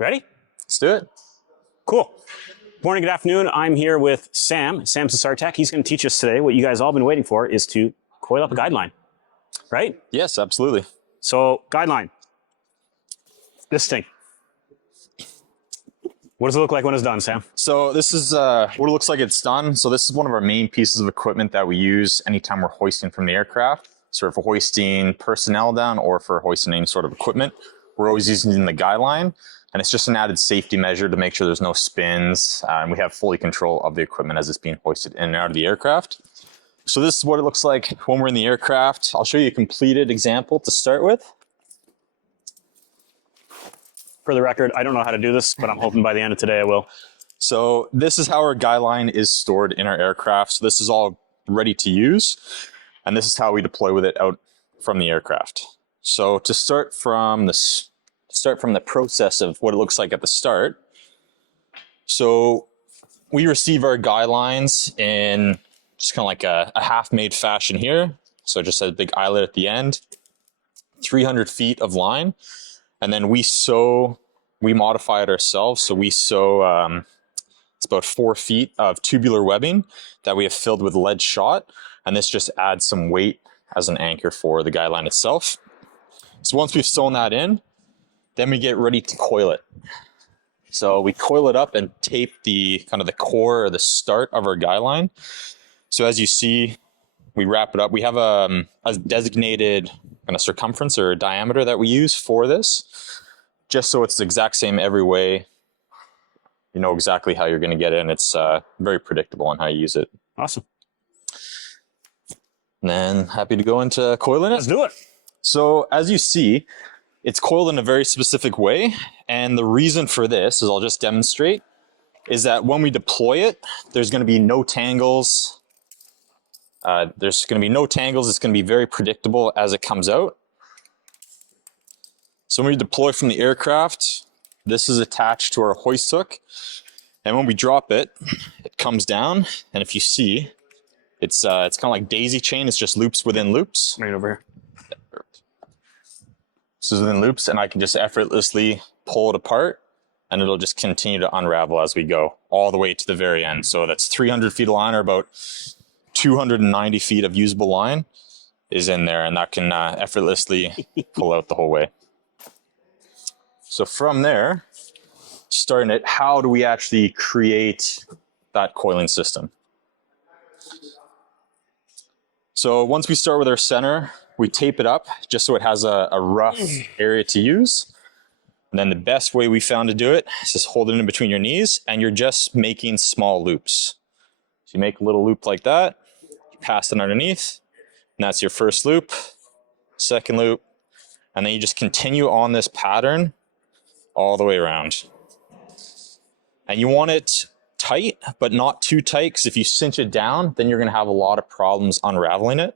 Ready? Let's do it. Cool. Morning, good afternoon. I'm here with Sam. Sam's the SAR Tech. He's going to teach us today what you guys all been waiting for is to coil up a guideline, right? Yes, absolutely. So, guideline. This thing. What does it look like when it's done, Sam? So this is what it looks like it's done. So this is one of our main pieces of equipment that we use anytime we're hoisting from the aircraft. So for hoisting personnel down or for hoisting any sort of equipment, we're always using the guideline. And it's just an added safety measure to make sure there's no spins. And we have fully control of the equipment as it's being hoisted in and out of the aircraft. So this is what it looks like when we're in the aircraft. I'll show you a completed example to start with. For the record, I don't know how to do this, but I'm hoping by the end of today I will. So this is how our guideline is stored in our aircraft. So this is all ready to use. And this is how we deploy with it out from the aircraft. So to start from the process of what it looks like at the start. So we receive our guidelines in just kind of like a half-made fashion here. So just a big eyelet at the end, 300 feet of line. And then we modify it ourselves. So we sew, it's about 4 feet of tubular webbing that we have filled with lead shot. And this just adds some weight as an anchor for the guideline itself. So once we've sewn that in, then we get ready to coil it. So we coil it up and tape the kind of the core or the start of our guideline. So as you see, we wrap it up. We have a designated kind of circumference or diameter that we use for this, just so it's the exact same every way. You know exactly how you're going to get it, and it's very predictable on how you use it. Awesome. And then happy to go into coiling it. Let's do it. So as you see, it's coiled in a very specific way. And the reason for this, as I'll just demonstrate, is that when we deploy it, there's going to be no tangles. There's going to be no tangles. It's going to be very predictable as it comes out. So when we deploy from the aircraft, this is attached to our hoist hook. And when we drop it, it comes down. And if you see, it's kind of like daisy chain. It's just loops within loops. Right over here. This is within loops, and I can just effortlessly pull it apart, and it'll just continue to unravel as we go all the way to the very end. So that's 300 feet of line, or about 290 feet of usable line is in there, and that can effortlessly pull out the whole way. So from there, starting it, how do we actually create that coiling system? So once we start with our center, we tape it up just so it has a rough area to use. And then the best way we found to do it is just hold it in between your knees, and you're just making small loops. So you make a little loop like that, you pass it underneath, and that's your first loop, second loop, and then you just continue on this pattern all the way around. And you want it tight, but not too tight, because if you cinch it down, then you're going to have a lot of problems unraveling it.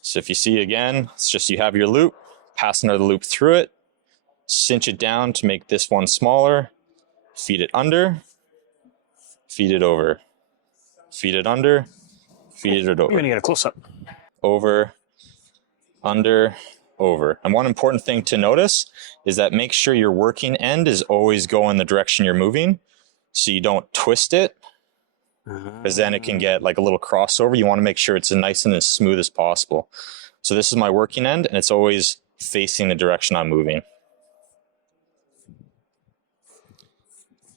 So if you see again, it's just you have your loop, pass another loop through it, cinch it down to make this one smaller, feed it under, feed it over, feed it under, feed it over. We're going to get a close-up. Over, under, over. And one important thing to notice is that make sure your working end is always going the direction you're moving, so you don't twist it, because then it can get like a little crossover. You want to make sure it's nice and as smooth as possible. So this is my working end, and it's always facing the direction I'm moving.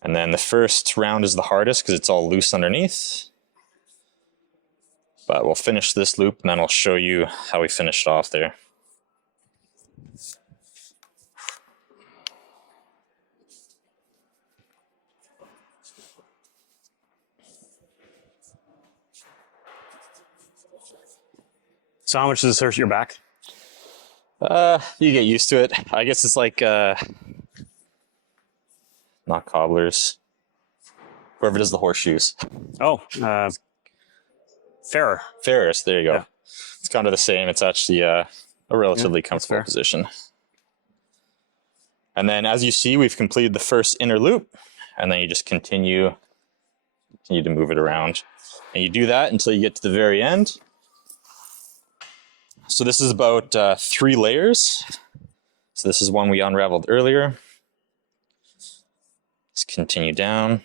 And then the first round is the hardest because it's all loose underneath. But we'll finish this loop, and then I'll show you how we finished off there. So how much does this hurt your back? You get used to it. I guess it's like, not cobblers. Whoever does the horseshoes. Oh, Ferrer. Ferris, there you go. Yeah. It's kind of the same. It's actually a relatively comfortable position. And then as you see, we've completed the first inner loop, and then you just continue to move it around. And you do that until you get to the very end. So this is about 3 layers. So this is one we unraveled earlier. Let's continue down.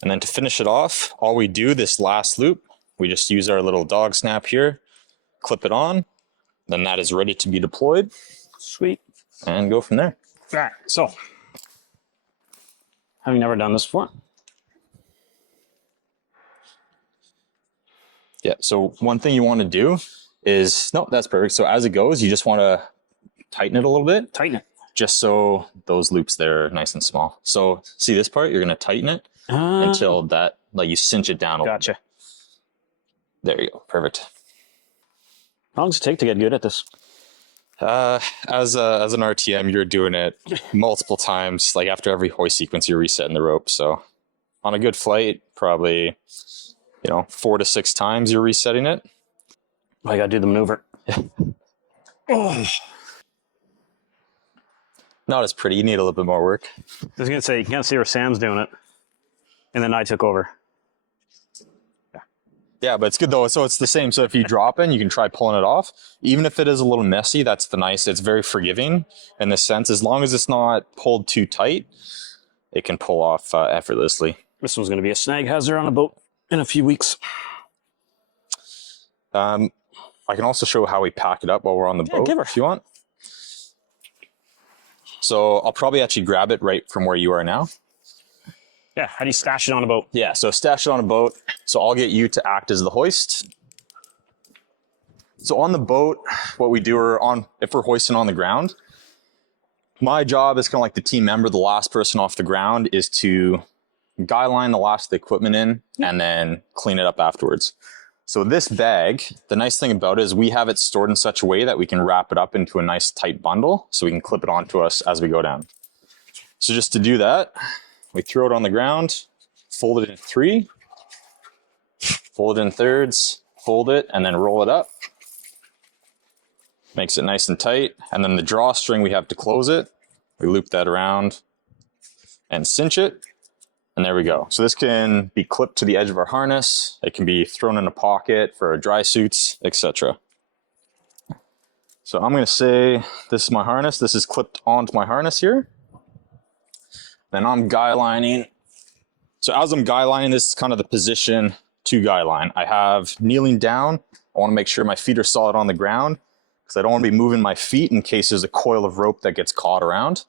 And then to finish it off, all we do this last loop, we just use our little dog snap here, clip it on, then that is ready to be deployed. Sweet. And go from there. All right, so having never done this before. Yeah, so one thing you want to do is, no, that's perfect. So as it goes, you just want to tighten it a little bit. Tighten it. Just so those loops there are nice and small. So see this part, you're going to tighten it until that, like you cinch it down a little bit. Gotcha. There you go, perfect. How long does it take to get good at this? As an RTM, you're doing it multiple times. Like after every hoist sequence, you're resetting the rope. So on a good flight, probably, 4 to 6 times you're resetting it. I got to do the maneuver. Oh. Not as pretty. You need a little bit more work. I was going to say, you can't see where Sam's doing it. And then I took over. Yeah, but it's good though. So it's the same. So if you drop it, you can try pulling it off. Even if it is a little messy, that's the nice. It's very forgiving in this sense. As long as it's not pulled too tight, it can pull off effortlessly. This one's going to be a snag hazard on a boat in a few weeks. I can also show how we pack it up while we're on the boat give her. if you want. So I'll probably actually grab it right from where you are now. Yeah, how do you stash it on a boat? Yeah, so stash it on a boat. So I'll get you to act as the hoist. So on the boat, what we do if we're hoisting on the ground, my job is kind of like the team member, the last person off the ground, is to guy line the last of the equipment in and then clean it up afterwards. So this bag, the nice thing about it is we have it stored in such a way that we can wrap it up into a nice tight bundle so we can clip it onto us as we go down. So just to do that, we throw it on the ground, fold it in 3, fold it in thirds, fold it, and then roll it up. Makes it nice and tight. And then the drawstring, we have to close it. We loop that around and cinch it. And there we go. So this can be clipped to the edge of our harness. It can be thrown in a pocket for our dry suits, etc. So I'm going to say this is my harness. This is clipped onto my harness here. Then I'm guy lining. So as I'm guy lining, this is kind of the position to guy line. I have kneeling down. I want to make sure my feet are solid on the ground because I don't want to be moving my feet in case there's a coil of rope that gets caught around.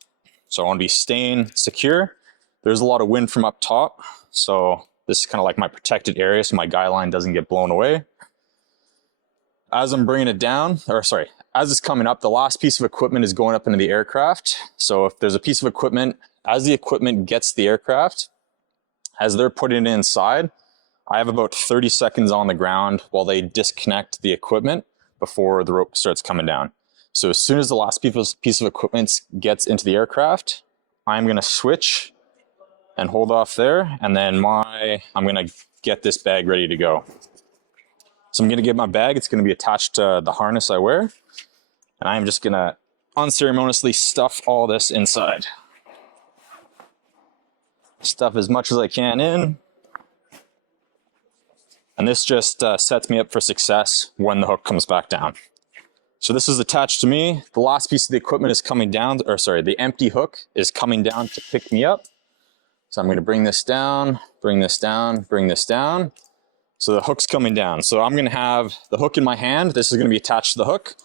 So I want to be staying secure. There's a lot of wind from up top. So this is kind of like my protected area so my guy line doesn't get blown away. As I'm bringing it down, as it's coming up, the last piece of equipment is going up into the aircraft. So if there's a piece of equipment, as the equipment gets the aircraft, as they're putting it inside, I have about 30 seconds on the ground while they disconnect the equipment before the rope starts coming down. So as soon as the last piece of equipment gets into the aircraft, I'm going to switch and hold off there, and then I'm going to get this bag ready to go. So I'm going to get my bag. It's going to be attached to the harness I wear, and I'm just going to unceremoniously stuff all this inside. Stuff as much as I can in. And this just sets me up for success when the hook comes back down. So this is attached to me. The last piece of the equipment is coming down, the empty hook is coming down to pick me up. So I'm going to bring this down, bring this down, bring this down. So the hook's coming down. So I'm going to have the hook in my hand. This is going to be attached to the hook.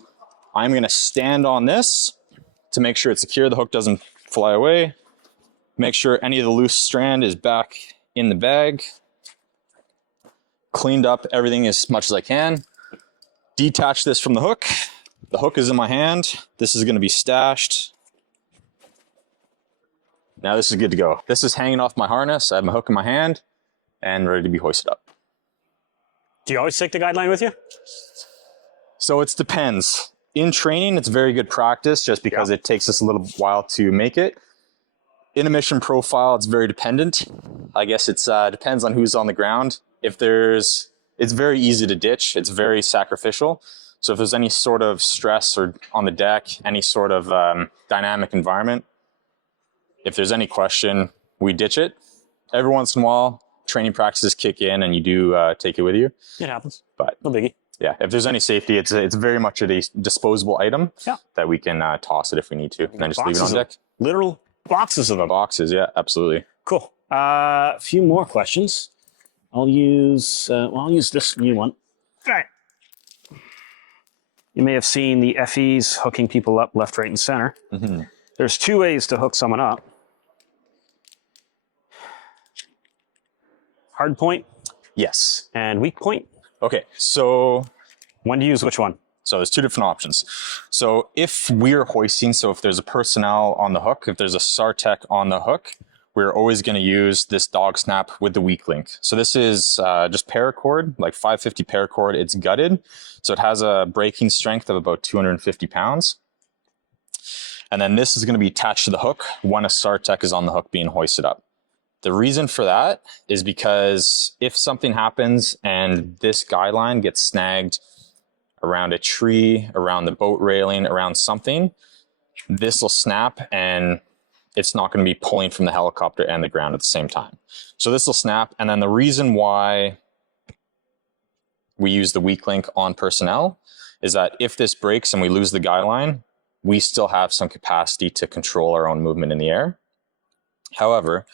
I'm going to stand on this to make sure it's secure. The hook doesn't fly away. Make sure any of the loose strand is back in the bag. Cleaned up everything as much as I can. Detach this from the hook. The hook is in my hand. This is going to be stashed. Now this is good to go. This is hanging off my harness. I have my hook in my hand and ready to be hoisted up. Do you always take the guideline with you? So it depends. In training, it's very good practice just because it takes us a little while to make it. In a mission profile, it's very dependent. I guess it depends on who's on the ground. It's very easy to ditch. It's very sacrificial. So if there's any sort of stress or on the deck, any sort of dynamic environment, if there's any question, we ditch it. Every once in a while, training practices kick in and you do take it with you. It happens. But no biggie. Yeah, if there's any safety, it's very much a disposable item that we can toss it if we need to, and then just leave it on deck. Literal boxes of them. Boxes, yeah, absolutely. Cool. A few more questions. I'll use this new one. All right. You may have seen the FEs hooking people up left, right, and center. Mm-hmm. There's 2 ways to hook someone up. Hard point. Yes. And weak point. Okay, so when to use which one? So there's 2 different options. So if we're hoisting, so if there's a personnel on the hook, if there's a SAR Tech on the hook, we're always going to use this dog snap with the weak link. So this is just paracord, like 550 paracord. It's gutted. So it has a braking strength of about 250 pounds. And then this is going to be attached to the hook when a SAR Tech is on the hook being hoisted up. The reason for that is because if something happens and this guy line gets snagged around a tree, around the boat railing, around something, this will snap and it's not going to be pulling from the helicopter and the ground at the same time. So this will snap. And then the reason why we use the weak link on personnel is that if this breaks and we lose the guy line, we still have some capacity to control our own movement in the air. However,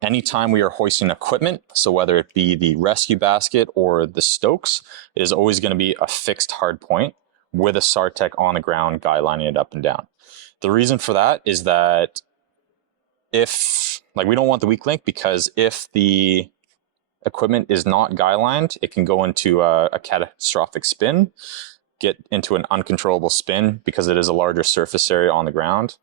anytime we are hoisting equipment, so whether it be the rescue basket or the stokes, it is always going to be a fixed hard point with a SAR Tech on the ground, guy lining it up and down. The reason for that is that we don't want the weak link, because if the equipment is not guy lined, it can go into a catastrophic spin, get into an uncontrollable spin because it is a larger surface area on the ground.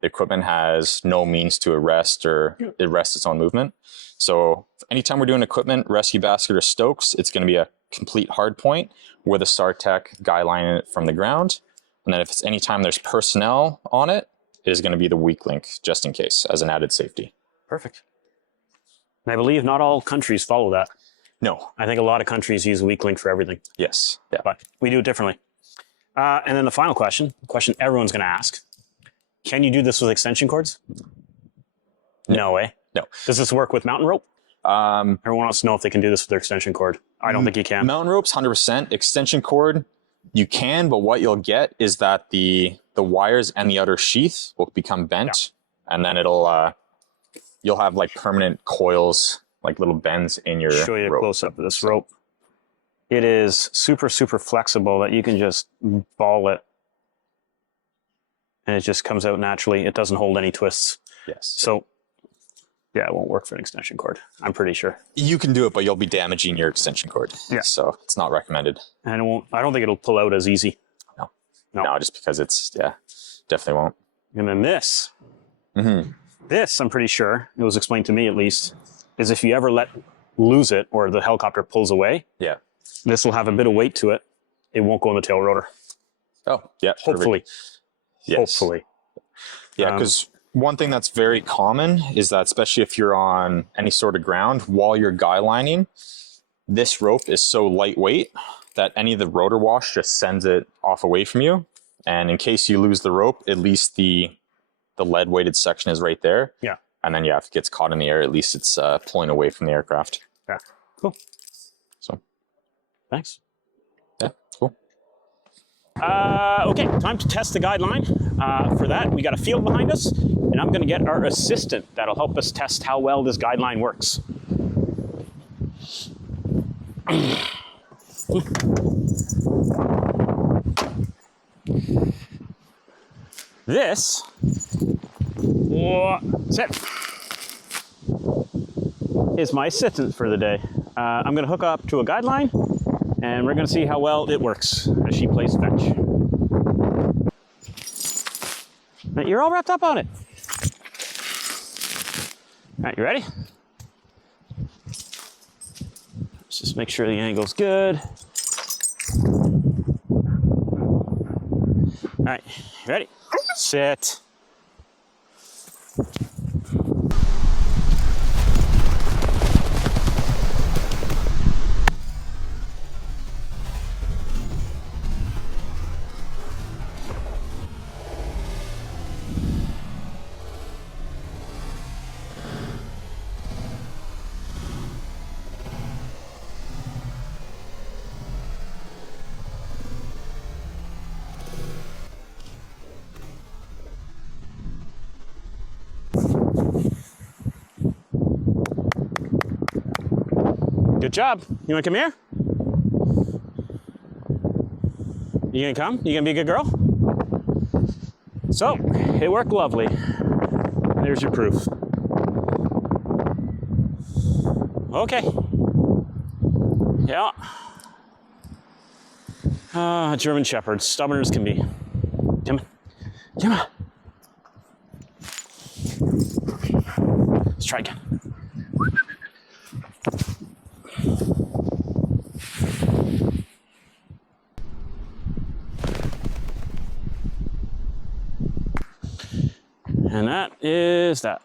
The equipment has no means to arrest or arrest its own movement. So anytime we're doing equipment, rescue basket or stokes, it's going to be a complete hard point with a SAR Tech guy lining it from the ground. And then if it's anytime there's personnel on it, it is going to be the weak link, just in case, as an added safety. Perfect. And I believe not all countries follow that. No. I think a lot of countries use a weak link for everything. Yes. Yeah. But we do it differently. And then the final question, the question everyone's going to ask. Can you do this with extension cords? No way. No. Does this work with mountain rope? Everyone wants to know if they can do this with their extension cord. I don't think you can. Mountain ropes, 100%. Extension cord, you can, but what you'll get is that the wires and the outer sheath will become bent, and then you'll have like permanent coils, like little bends in your show you a close up of this rope. It is super, super flexible that you can just ball it and it just comes out naturally. It doesn't hold any twists. Yes. So yeah, it won't work for an extension cord, I'm pretty sure. You can do it, but you'll be damaging your extension cord. Yeah. So it's not recommended. And I don't think it'll pull out as easy. No, just because definitely won't. And then this, this, I'm pretty sure, it was explained to me at least, is if you ever lose it or the helicopter pulls away, this will have a bit of weight to it. It won't go in the tail rotor. Oh, yeah. Hopefully. Yes. Hopefully. Yeah, because one thing that's very common is that, especially if you're on any sort of ground, while you're guy lining, this rope is so lightweight that any of the rotor wash just sends it off away from you. And in case you lose the rope, at least the lead weighted section is right there. Yeah. And then, if it gets caught in the air, at least it's pulling away from the aircraft. Yeah. Cool. So. Thanks. Yeah, cool. Okay, time to test the guideline. For that, we got a field behind us, and I'm going to get our assistant that'll help us test how well this guideline works. This, sit, is my assistant for the day. I'm going to hook up to a guideline, and we're going to see how well it works as she plays fetch. Right, you're all wrapped up on it. All right, you ready? Let's just make sure the angle's good. All right, you ready? Sit. Good job. You want to come here? You gonna come? You gonna be a good girl? So, it worked lovely. There's your proof. Okay. Yeah. German Shepherds, stubborn as can be. Come on. Come on. Let's try again. And that is that.